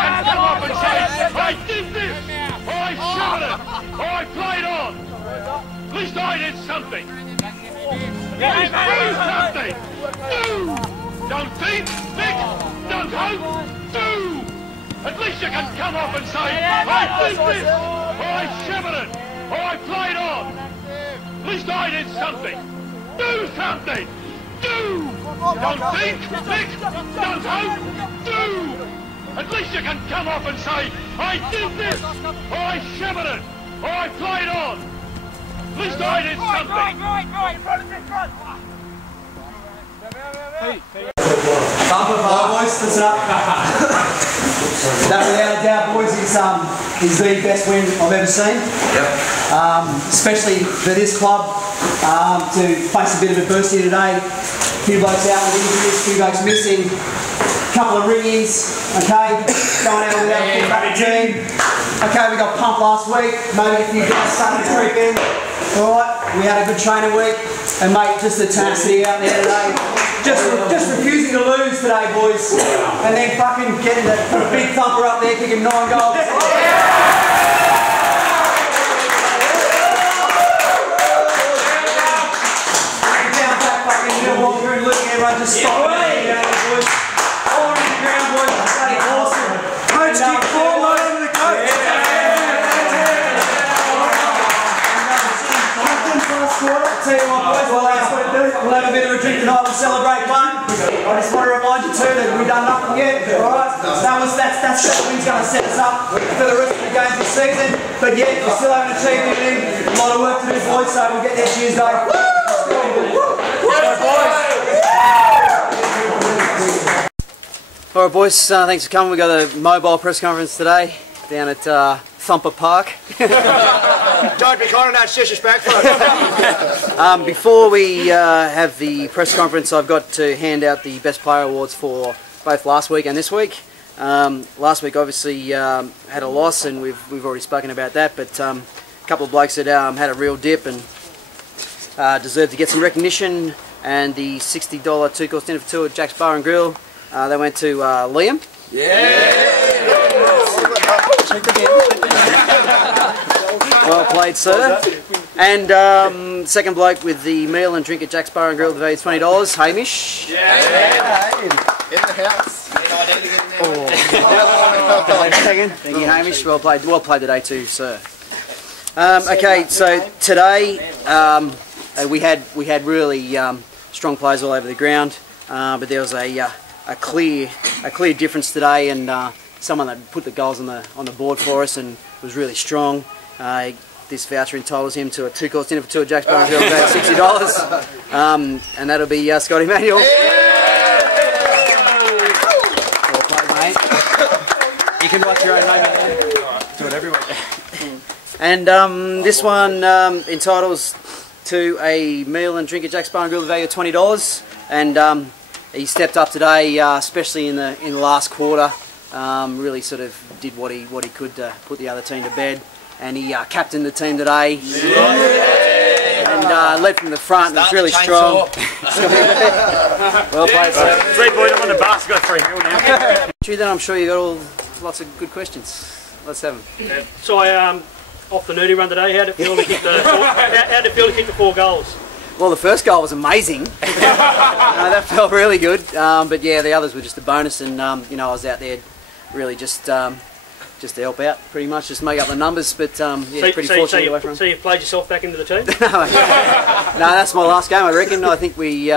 can come up and say, I did this, or I shot it, or I played on. At least I did something. At least do something. Do. Don't think, don't hope, do. At least you can come up and say, I did this, or I shivered it, or I played on. At least I did something. Do something. Do. Don't think, don't hope, do. At least you can come up and say, I did this, or I shivered it, or I played on. At least I did something. Right, in front of this front. Boys, listen up. That without a doubt, boys, is the best win I've ever seen. Yep. Especially for this club to face a bit of adversity today. A few blokes out with injuries, a few blokes missing, a couple of ring-ins, okay, going out without a full team. Okay, we got pumped last week, maybe a few guys started to creep in. Alright, we had a good training week, and mate, just the tenacity out there today. Just refusing to lose today, boys. And then fucking getting the big thumper up there, kicking 9 goals. Everyone just stop it, boys. All on the ground, boys. Bloody awesome. Coach kick 4 low over the coach. I'll tell you what, boys, we'll have a bit of a drink tonight, we'll celebrate one. I just want to remind you too that we've done nothing yet, alright? That's what wins going to set us up for the rest of the games this season. But yet, we still haven't achieved anything. A lot of work to do, boys, so we'll get there Tuesday. Alright boys, thanks for coming. We've got a mobile press conference today down at Thumper Park. Don't be kind enough, disrespectful. Before we have the press conference, I've got to hand out the Best Player Awards for both last week and this week. Last week obviously had a loss and we've already spoken about that, but a couple of blokes that had a real dip and deserved to get some recognition, and the $60 2-course dinner for 2 at Jack's Bar and Grill, they went to Liam. Yeah! Well played, sir. And second bloke with the meal and drink at Jack's Bar and Grill, the value of $20, Hamish. Yeah! In the house. Thank you, Hamish. Well played today too, sir. Okay, so today we had really strong players all over the ground, but there was a clear difference today, and someone that put the goals on the board for us and was really strong. This voucher entitles him to a 2-course dinner for 2 at Jack's Bar and Grill, about $60, and that'll be Scott Emanuel. Well played, mate. You can write your own name in there. Do it everywhere. And this one entitles to a meal and drink at Jack's Bar and Grill, the value of $20, and he stepped up today, especially in the last quarter. Really sort of did what he could to put the other team to bed, and he captained the team today. Yeah. And led from the front. Was really strong. Well played, sir. 3 boys on the bus, got 3 mil now. Then I'm sure you got lots of good questions. Let's have them. Yeah. So off the nerdy run today, how did it feel to kick the 4 goals? Well, the first goal was amazing. That felt really good. But yeah, the others were just a bonus, and you know, I was out there really just to help out, pretty much, just make up the numbers. But yeah, pretty fortunate away from. So you've played yourself back into the team? No, that's my last game, I reckon. I think we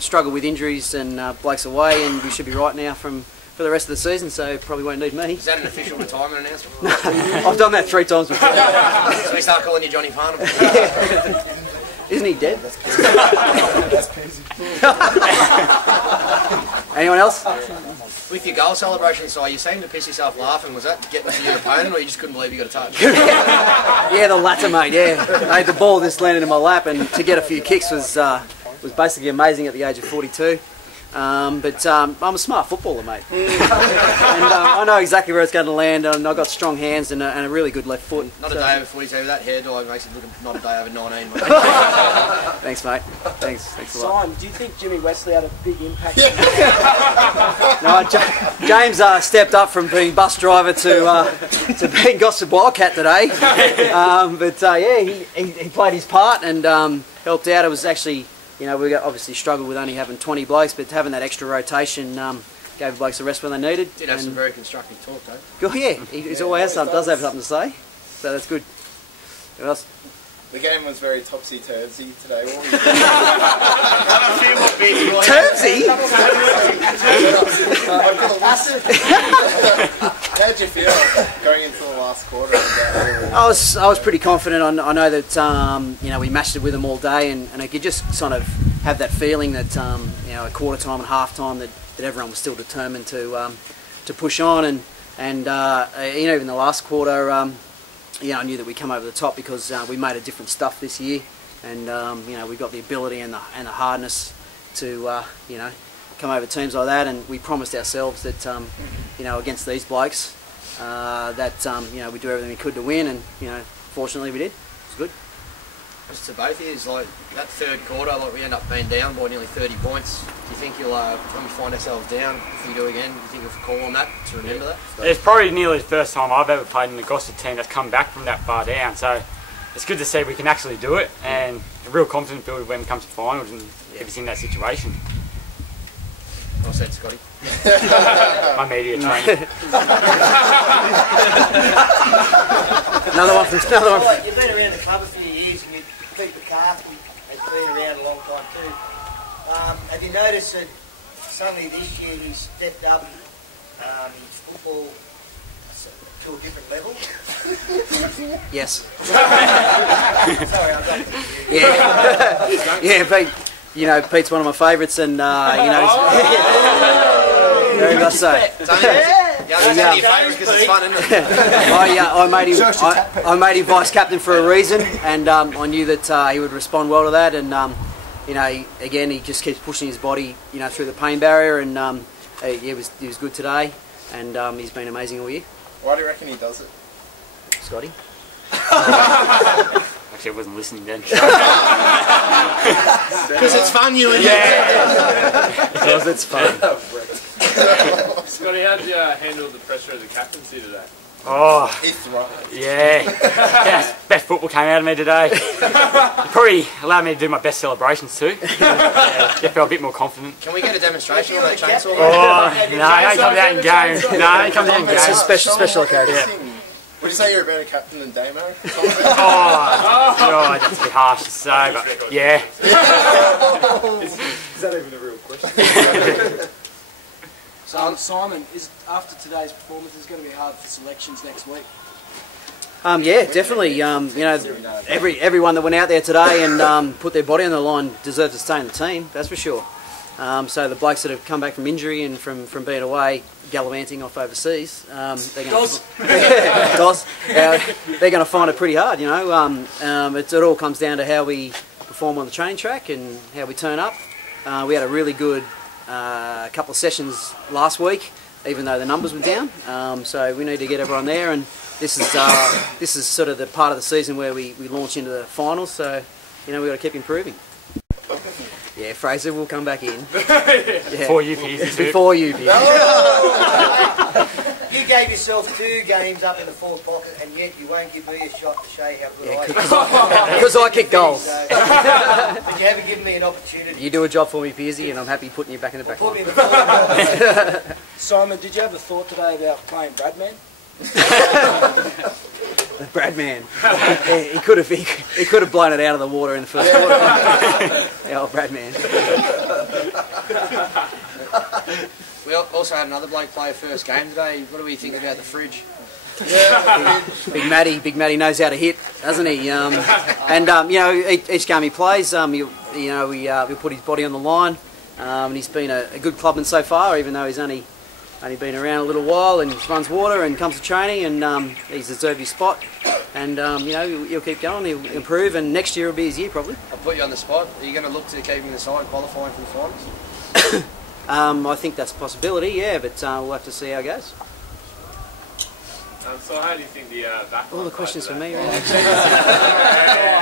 struggled with injuries and blokes away, and we should be right now for the rest of the season, so probably won't need me. Is that an official retirement announcement? I've done that 3 times before. So we start calling you Johnny Farnham. Yeah. Isn't he dead? That's crazy. Anyone else? With your goal celebration, so you seemed to piss yourself laughing. Was that getting to your opponent, or you just couldn't believe you got a touch? Yeah, the latter, mate. Yeah, the ball just landed in my lap, and to get a few kicks was basically amazing at the age of 42. But I'm a smart footballer, mate. And I know exactly where it's going to land, and I've got strong hands and a really good left foot. Not a day over 42, that hair dye makes it look not a day over 19. Mate. Thanks, mate. Thanks a lot. Simon, do you think Jimmy Wesley had a big impact? No, James stepped up from being bus driver to being Gossip Wildcat today. Yeah, he played his part and helped out. It was actually, we obviously struggled with only having 20 blokes, but having that extra rotation gave the blokes the rest when they needed. Did have some very constructive talk, though. Good, yeah, he always does have something to say, so that's good. What else? The game was very topsy-turvy today. What were you Turvsy? How'd you feel going into the last quarter? I was pretty confident. I know that we matched it with them all day, and I could just sort of have that feeling that at quarter time and half time that everyone was still determined to push on, and even the last quarter. I knew that we'd come over the top because we made a different stuff this year, and we got the ability and the hardness to come over teams like that, and we promised ourselves that against these blokes that we'd do everything we could to win, and fortunately we did. It was good. Just to both of you, like that third quarter, like we end up being down by nearly 30 points. Do you think you'll, when we find ourselves down, if we do again, do you think you'll call on that to remember that? It's probably nearly the first time I've ever played in a Gossip team that's come back from that far down. So it's good to see we can actually do it, and a real confidence builder when it comes to finals and if it's in that situation. Well said, Scotty. My media training. Another one. You've been around the club a few years, and Pete McCarthy has been around a long time too. Have you noticed that suddenly this year he's stepped up his football to a different level? Yes. Sorry, I got confused. Yeah, Pete. Pete's one of my favourites, and very much so. I made him vice captain for a reason, and I knew that he would respond well to that. And again, he just keeps pushing his body, through the pain barrier, and he was good today, and he's been amazing all year. Why do you reckon he does it? Scotty. Actually, I wasn't listening then. Because it's fun, you and Because it's fun. Scotty, how did you handle the pressure of the captaincy today? Oh, yeah. Best football came out of me today. It probably allowed me to do my best celebrations too. I felt a bit more confident. Can we get a demonstration on that chainsaw? Oh, no, I ain't come out in game. No, I ain't come out in game. It's a special occasion. Yeah. Would you say you're a better captain than Damo? Oh, that's a bit harsh to say, but yeah. Is that even a real question? So, Simon, after today's performance, it's going to be hard for selections next week. Yeah, definitely. Everyone that went out there today and put their body on the line deserves to stay in the team. That's for sure. So the blokes that have come back from injury and from being away, gallivanting off overseas, they're going to find it pretty hard. It all comes down to how we perform on the training track and how we turn up. We had a really good couple of sessions last week, even though the numbers were down. So we need to get everyone there, and this is sort of the part of the season where we launch into the finals. So we've got to keep improving. Yeah, Fraser will come back in. Yeah. Before you, Piers. Before you, Piers. You gave yourself 2 games up in the forward pocket, and yet you won't give me a shot to show you how good I am. Because I kick goals. But you haven't given me an opportunity. You do a job for me, Piersy, and I'm happy putting you back in the back line. Simon, did you have a thought today about playing Bradman? The Bradman. Yeah, he could have blown it out of the water in the first quarter. The old Bradman. We also had another bloke play a first game today. What do we think about the fridge? Big Matty knows how to hit, doesn't he? Each game he plays, he'll put his body on the line. And he's been a good clubman so far, even though he's only been around a little while and runs water and comes to training, and he's deserved his spot. And he'll keep going, he'll improve, and next year will be his year probably. I'll put you on the spot. Are you going to look to keep him in the side, qualifying for the finals? I think that's a possibility, yeah, but we'll have to see how it goes. So how do you think the back All the questions for me, really.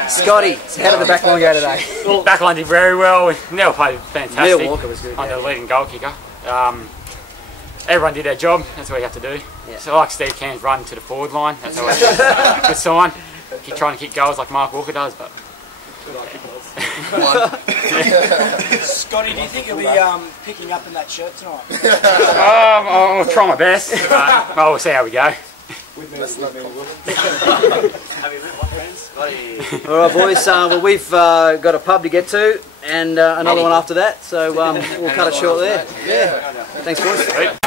Scotty, how did the back line go today? Well, back line did very well. Neil played fantastic. Neil Walker was good. On the leading goal kicker. Everyone did their job. That's what you have to do. Yeah. So like Steve Cairns run to the forward line. That's always a good sign. Keep trying to kick goals like Mark Walker does, but. Scotty, do you think you'll be picking up in that shirt tonight? I'll try my best, but we'll see how we go. Alright boys, well we've got a pub to get to and another one after that, so we'll cut it short there. Yeah, thanks boys.